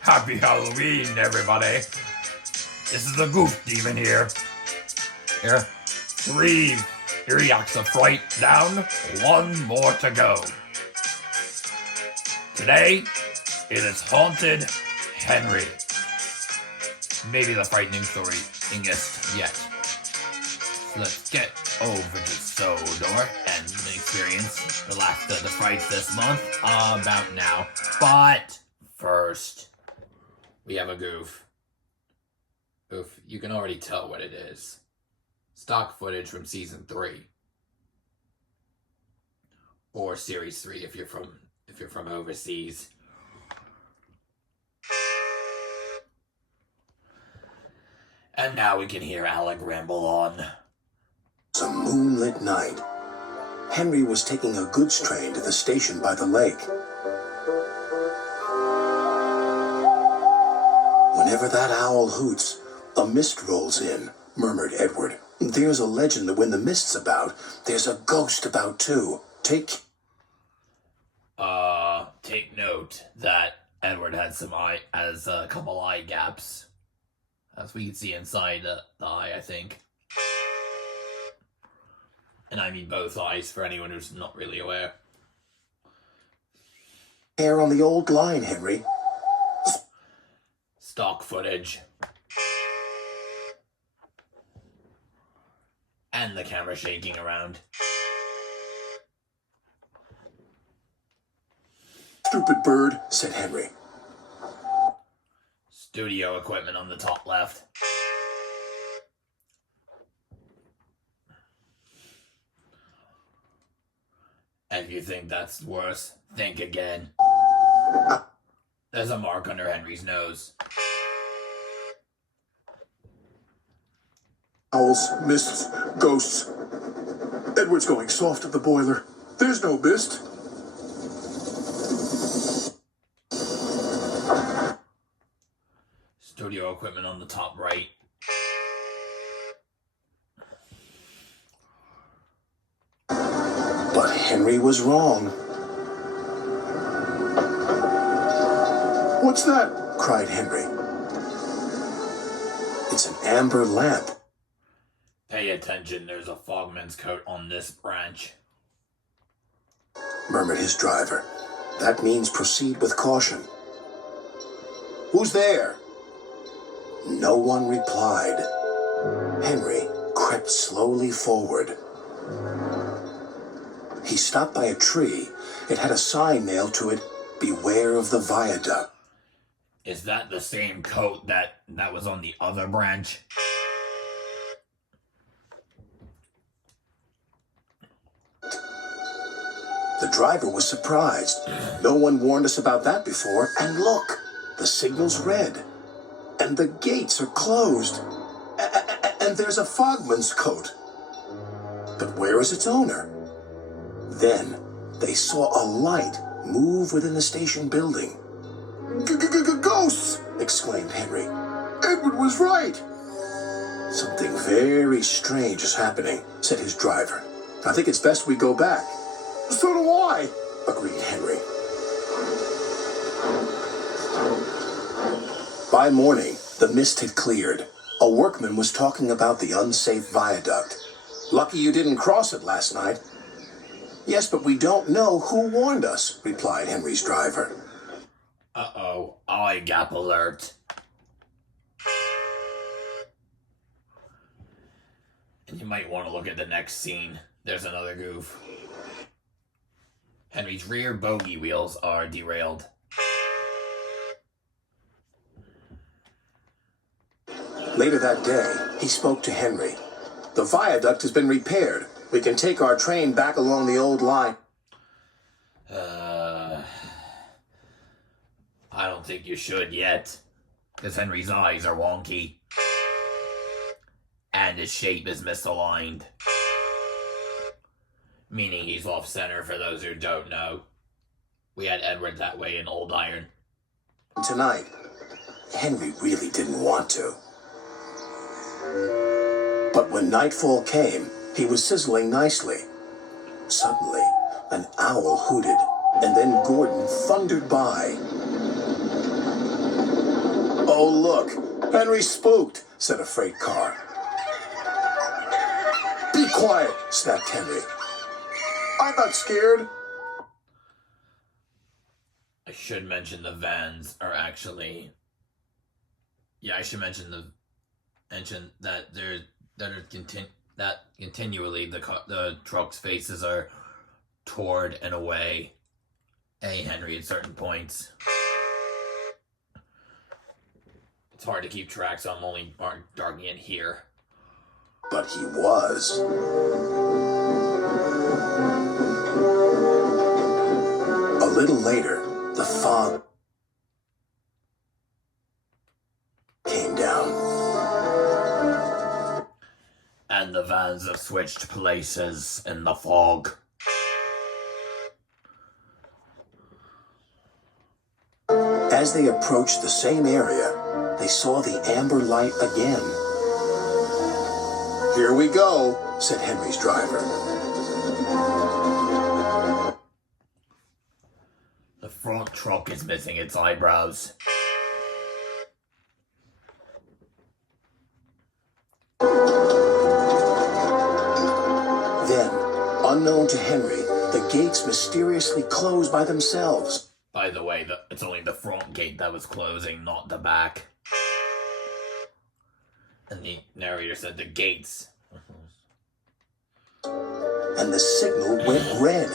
Happy Halloween, everybody. This is the Goof Demon here. Here, 3 Iriacs of Fright down, 1 more to go. Today, it is Haunted Henry. Maybe the frightening storyingest yet. So let's get over to Sodor and experience the last of the frights this month about now. But first, we have a goof. Oof, you can already tell what it is. Stock footage from season 3. Or series 3 if you're from overseas. And now we can hear Alec ramble on. It's a moonlit night. Henry was taking a goods train to the station by the lake. Whenever that owl hoots, a mist rolls in, murmured Edward. There's a legend that when the mist's about, there's a ghost about too. Take note that Edward has a couple eye gaps. As we can see inside the eye, I think. And I mean both eyes, for anyone who's not really aware. Hair on the old line, Henry. Stock footage. And the camera shaking around. Stupid bird, said Henry. Studio equipment on the top left. And if you think that's worse, think again. There's a mark under Henry's nose. Owls, mists, ghosts. Edward's going soft at the boiler. There's no mist. Studio equipment on the top right. But Henry was wrong. What's that? Cried Henry. It's an amber lamp. Pay attention, there's a fogman's coat on this branch. Murmured his driver. That means proceed with caution. Who's there? No one replied. Henry crept slowly forward. He stopped by a tree. It had a sign nailed to it, "Beware of the viaduct." Is that the same coat that was on the other branch? The driver was surprised. No one warned us about that before. And look, the signal's red. And the gates are closed. And there's a fogman's coat. But where is its owner? Then they saw a light move within the station building. Ghosts! Exclaimed Henry. Edward was right. Something very strange is happening, said his driver. I think it's best we go back. So do I, agreed Henry. By morning, the mist had cleared. A workman was talking about the unsafe viaduct. Lucky you didn't cross it last night. Yes, but we don't know who warned us, replied Henry's driver. Uh-oh, eye gap alert. And you might want to look at the next scene. There's another goof. Henry's rear bogie wheels are derailed. Later that day, he spoke to Henry. The viaduct has been repaired. We can take our train back along the old line. I don't think you should yet. Because Henry's eyes are wonky. And his shape is misaligned. Meaning he's off-center for those who don't know. We had Edward that way in Old Iron. Tonight, Henry really didn't want to. But when nightfall came, he was sizzling nicely. Suddenly, an owl hooted, and then Gordon thundered by. Oh, look. Henry's spooked, said a freight car. Be quiet, snapped Henry. I'm not scared. I should mention the vans are actually... Yeah, I should mention that that continually the truck's faces are toward and away Henry at certain points. It's hard to keep track, so I'm only darking it here. But he was. A little later, the fog came down. And the vans have switched places in the fog. As they approached the same area, they saw the amber light again. Here we go, said Henry's driver. The front truck is missing its eyebrows. Then, unknown to Henry, the gates mysteriously closed by themselves. By the way, it's only the front gate that was closing, not the back. And the narrator said the gates. And the signal went red.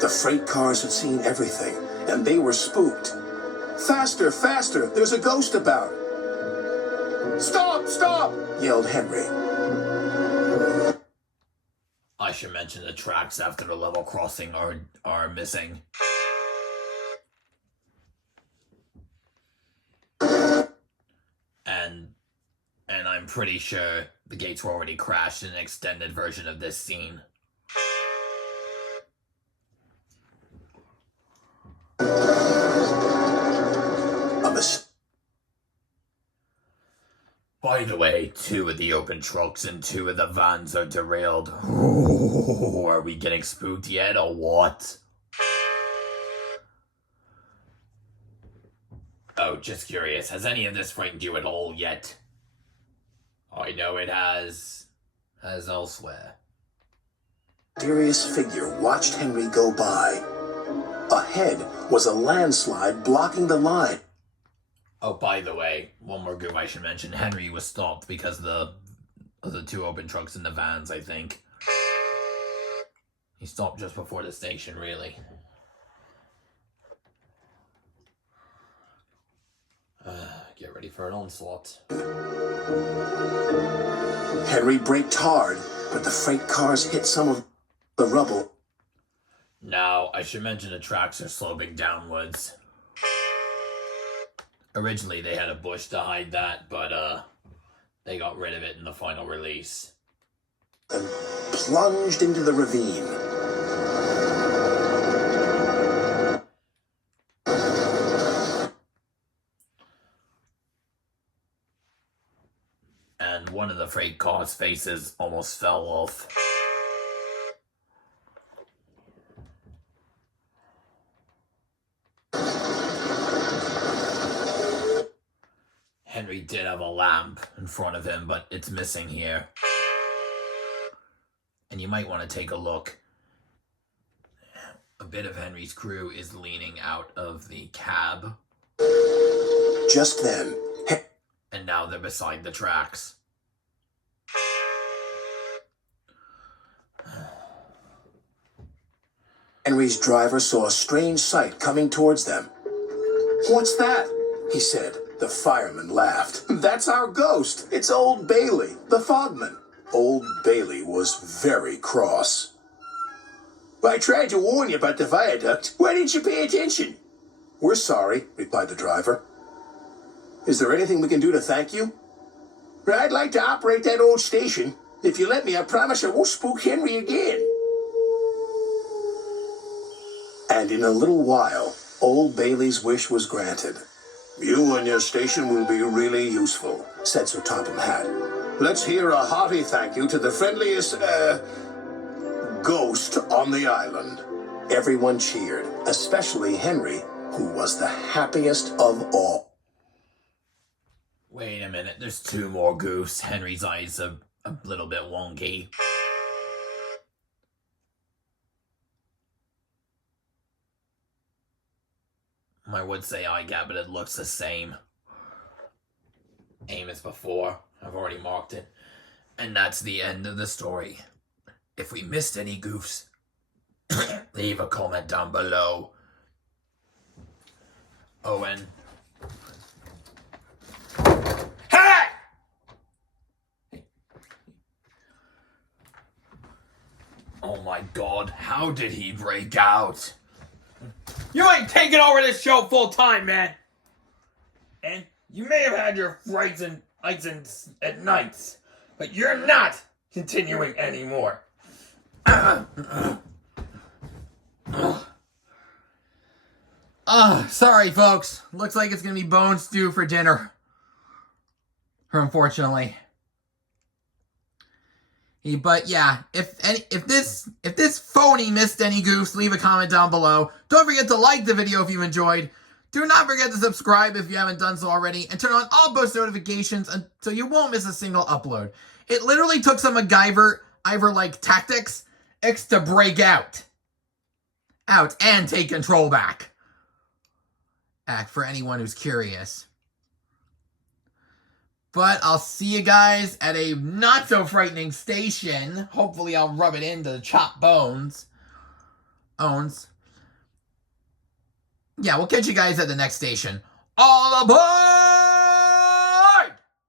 The freight cars had seen everything, and they were spooked. Faster, faster, there's a ghost about. Stop, stop, yelled Henry. I should mention the tracks after the level crossing are missing. And I'm pretty sure the gates were already crashed in an extended version of this scene. By the way, 2 of the open trucks and 2 of the vans are derailed. Ooh, are we getting spooked yet or what? Oh, just curious, has any of this frightened you at all yet? I know it has, as elsewhere. A mysterious figure watched Henry go by. Ahead was a landslide blocking the line. Oh, by the way, one more goof I should mention. Henry was stopped because of the 2 open trucks and the vans, I think. He stopped just before the station, really. Get ready for an onslaught. Henry braked hard, but the freight cars hit some of the rubble. Now, I should mention the tracks are sloping downwards. Originally, they had a bush to hide that, but they got rid of it in the final release. And plunged into the ravine. And one of the freight cars' faces almost fell off. Henry did have a lamp in front of him, but it's missing here. And you might want to take a look. A bit of Henry's crew is leaning out of the cab. Just then, and now they're beside the tracks. Henry's driver saw a strange sight coming towards them. What's that? He said. The fireman laughed. That's our ghost. It's Old Bailey, the fogman. Old Bailey was very cross. I tried to warn you about the viaduct. Why didn't you pay attention? We're sorry, replied the driver. Is there anything we can do to thank you? I'd like to operate that old station. If you let me, I promise I won't spook Henry again. And in a little while, Old Bailey's wish was granted. You and your station will be really useful, said Sir Topham Hatt. Let's hear a hearty thank you to the friendliest, ghost on the island. Everyone cheered, especially Henry, who was the happiest of all. Wait a minute, there's 2 more Goofs. Henry's eyes are a little bit wonky. I would say eye gap, but it looks the same. Aim as before. I've already marked it. And that's the end of the story. If we missed any Goofs, leave a comment down below. Owen. Hey! Oh my god, how did he break out? You ain't taking over this show full time, man. And you may have had your frights and lights at nights, but you're not continuing anymore. Sorry, folks. Looks like it's gonna be bone stew for dinner. Unfortunately. But yeah, if this phony missed any Goofs, leave a comment down below. Don't forget to like the video if you enjoyed. Do not forget to subscribe if you haven't done so already, and turn on all post notifications so you won't miss a single upload. It literally took some MacGyver-like tactics to break out and take control back. For anyone who's curious. But I'll see you guys at a not-so-frightening station. Hopefully I'll rub it into the chopped bones. Yeah, we'll catch you guys at the next station. All aboard!